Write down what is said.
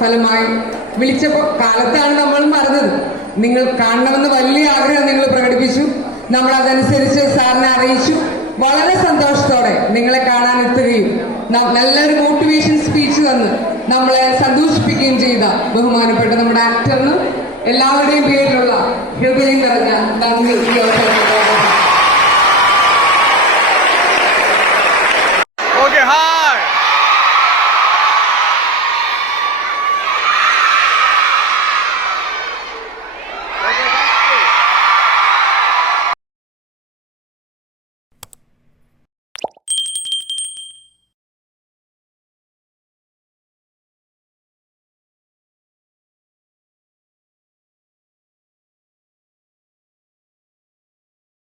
ഫലമായി വിളിച്ചപ്പോൾ കാലത്താണ് നമ്മൾ പറഞ്ഞത്. നിങ്ങൾ കാണണമെന്ന് വലിയ ആഗ്രഹം നിങ്ങൾ പ്രകടിപ്പിച്ചു. നമ്മൾ അതനുസരിച്ച് സാറിനെ അറിയിച്ചു. വളരെ സന്തോഷത്തോടെ നിങ്ങളെ കാണാനെത്തുകയും നല്ലൊരു മോട്ടിവേഷൻ സ്പീച്ച് തന്ന് നമ്മളെ സന്തോഷിപ്പിക്കുകയും ചെയ്ത ബഹുമാനപ്പെട്ട നമ്മുടെ ആക്ടറിന് എല്ലാവരുടെയും പേരിലുള്ള ഹൃദയം നിറഞ്ഞ നന്ദി.